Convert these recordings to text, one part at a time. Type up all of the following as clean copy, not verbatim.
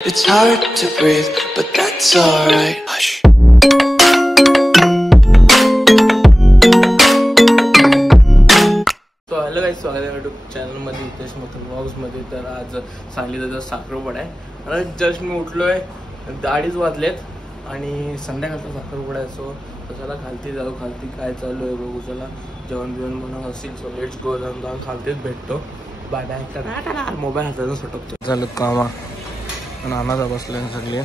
It's hard to breathe, but that's alright. Hush. तो hello guys, स्वागत आहे YouTube चॅनलमध्ये हितेश मथुर ब्लॉग्समध्ये. तर आज सांगलीचा साखरपुडा आहे आणि जस्ट मी उठलो आहे, 2:30 वाजलेत आणि संध्याकाळचा साखरपुडा आहे. सो चला खालती जाऊ, खालती काय चालू आहे बघू. चला जेवण बिवण बनवून असेल. So let's go. जाऊन खालतीच भेटतो. Bye bye. मोबाईल हातातून सटकतो. झालं कामा नानाचा बसले सगळे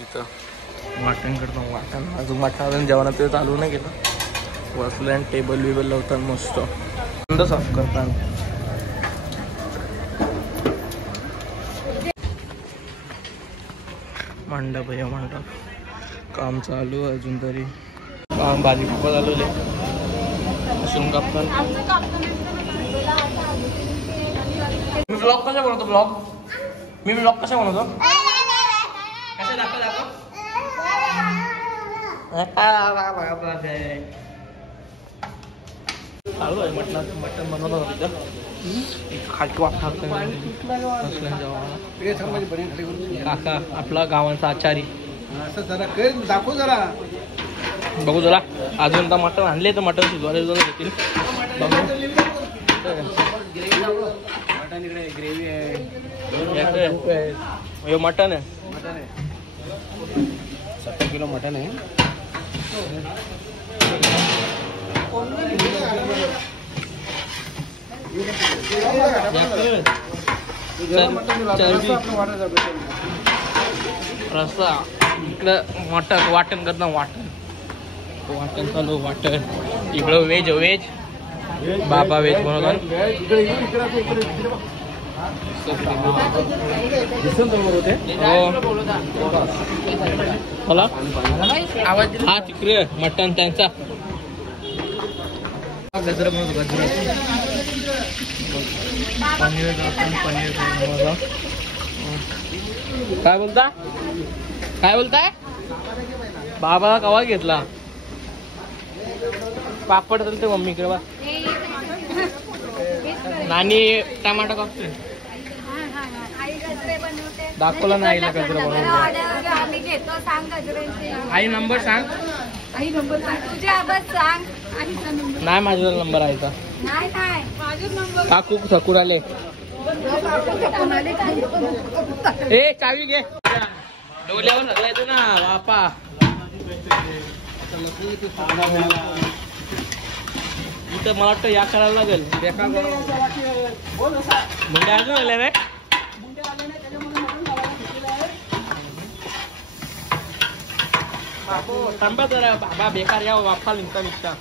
इथं वाटण करतो. वाटण अजून वाटण जेवणात ते चालू नाही केलं. बसले आणि टेबल बिबल लावतात मस्त. बंद साफ करतात. मंडप आहे मंडप. काम चालू अजून तरी. काम भाजी खूप चालवले. मशरूम कापतात. मी ब्लॉग कसा बनवतो? मी ब्लॉग कसा बनवतो? कसा दाखव चालू आहे. मटण बनवलं होतं तिथं. खालची वाटत काका आपला गावांचा आचारी. दाखव जरा बघू जरा. अजून तर मटण आणले तर मटण शिजवायला येतील. ग्रेव्ही आहे. हे मटण आहे. 70 किलो मटन आहे. रस्सा इकडं वाटण करता. वाटण चालू. वाटण इकडं व्हेज बाबा व्हेज बनवतात. आवाज हा तिकडे मटण त्यांचा. गजरा बनवतो. गजरा पनीर काय बोलताय? बाबा कवा घेतला पापड चालते मम्मीकडे. बा नानी टमाटा कापते. दाखवला नाही आईला गजरा बनवून. आई नंबर सांग. नाही माझा नंबर आहे का? काकू थकून आले. ए चावी घे. डोल्यावर सगळं येतो ना बापा. इथं मला वाटतं या करायला लागेल. मुंड्या अजून आल्या रे. थांबा जरा बाबा. बेकार या वापा निघता.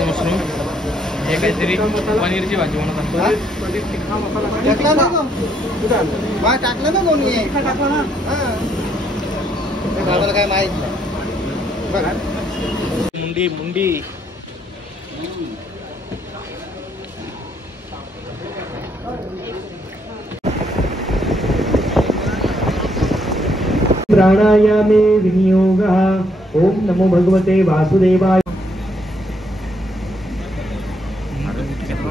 मशरूम हे काहीतरी पनीरची भाजी बनवतात. टाकलं ना दोन्ही. काय माहित बघा. मुंडी प्राणायामे विनियोगः. ओम नमो भगवते वासुदेवाय.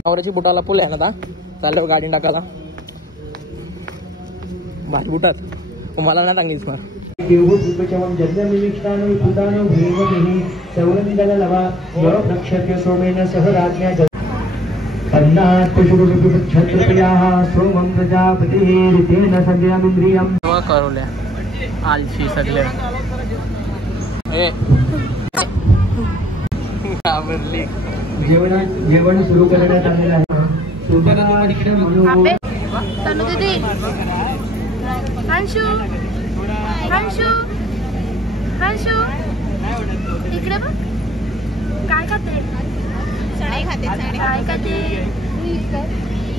नवऱ्याची बुटाला पूल आहे ना आता. चालल्यावर गाडी टाकायला भारी बुटात. मला नाही सांगितलं मग. सोमेन सह राज्ञा सोमं प्रजापतिः संज्ञामिंद्रियं करवल्या आलशी सगळे. जेवण सुरू करण्यात आलेलं आहे. दे. अंशू अंशू अंशू इकडे बघ काय खाते. चणे खाते. काय खाते.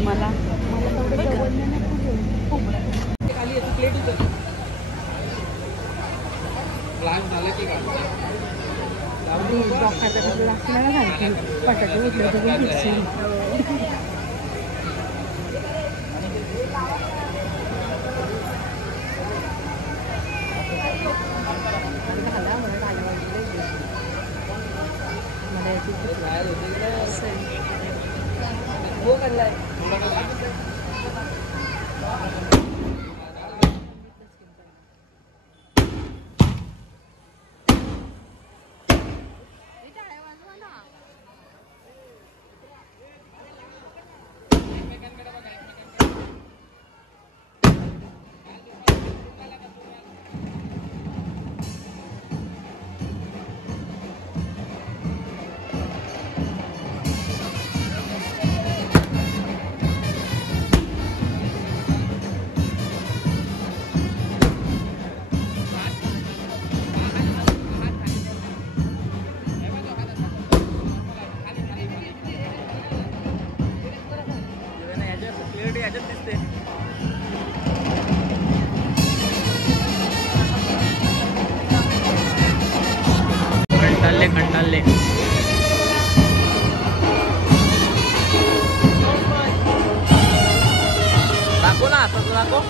मला कंटाळले. दाखव ना आता दाखव.